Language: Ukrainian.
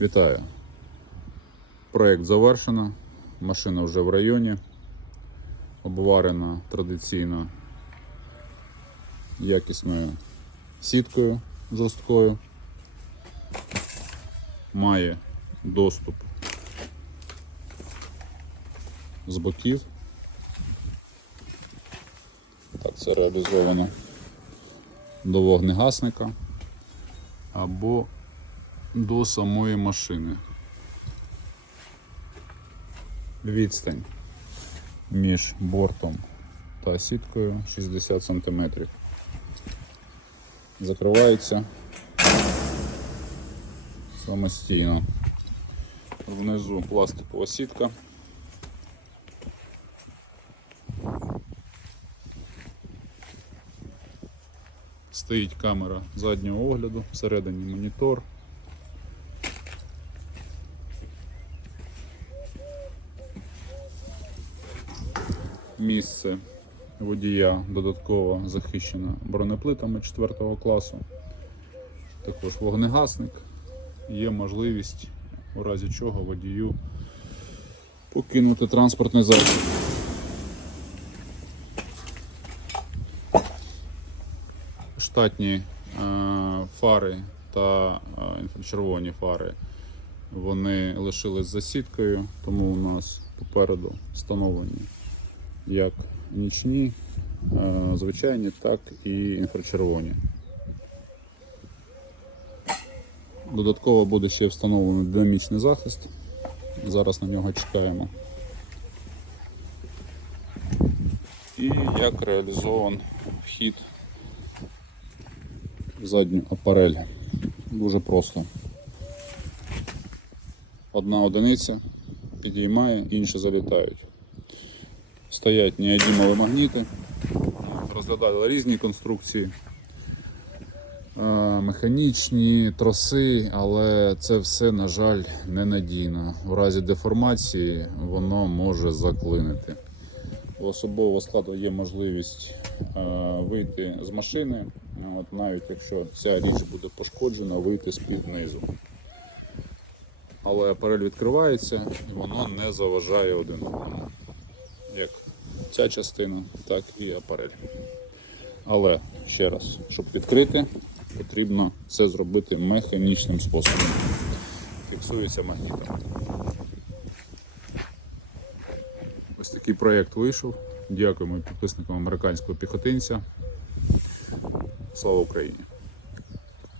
Вітаю. Проект завершено. Машина вже в районі. Обварена традиційно якісною сіткою жорсткою. Має доступ з боків. Так, це реалізовано до вогнегасника або до самої машини. Відстань між бортом та сіткою 60 см. Закривається самостійно. Внизу пластикова сітка. Стоїть камера заднього огляду, всередині монітор. Місце водія додатково захищено бронеплитами 4 класу. Також вогнегасник. Є можливість у разі чого водію покинути транспортний засіб. штатні е, фари та е, інфрачервоні фари вони лишились за сіткою, тому у нас попереду встановлені як нічні, е, звичайні, так і інфрачервоні. Додатково буде ще встановлений динамічний захист. Зараз на нього чекаємо. І як реалізован вхід в задню апарель. Дуже просто. Одна одиниця підіймає, інші залітають. Стоять неодімові магніти. Розглядали різні конструкції, механічні, троси, але це все, на жаль, ненадійно. У разі деформації воно може заклинити. У особового складу є можливість вийти з машини, от навіть якщо ця річ буде пошкоджена, вийти з-під низу. Але апарель відкривається і воно не заважає один одному. Як ця частина, так і апарель. Але ще раз, щоб відкрити, потрібно це зробити механічним способом. Фіксується магнітом. Ось такий проєкт вийшов. Дякуємо підписникам американського піхотинця. Слава Україні!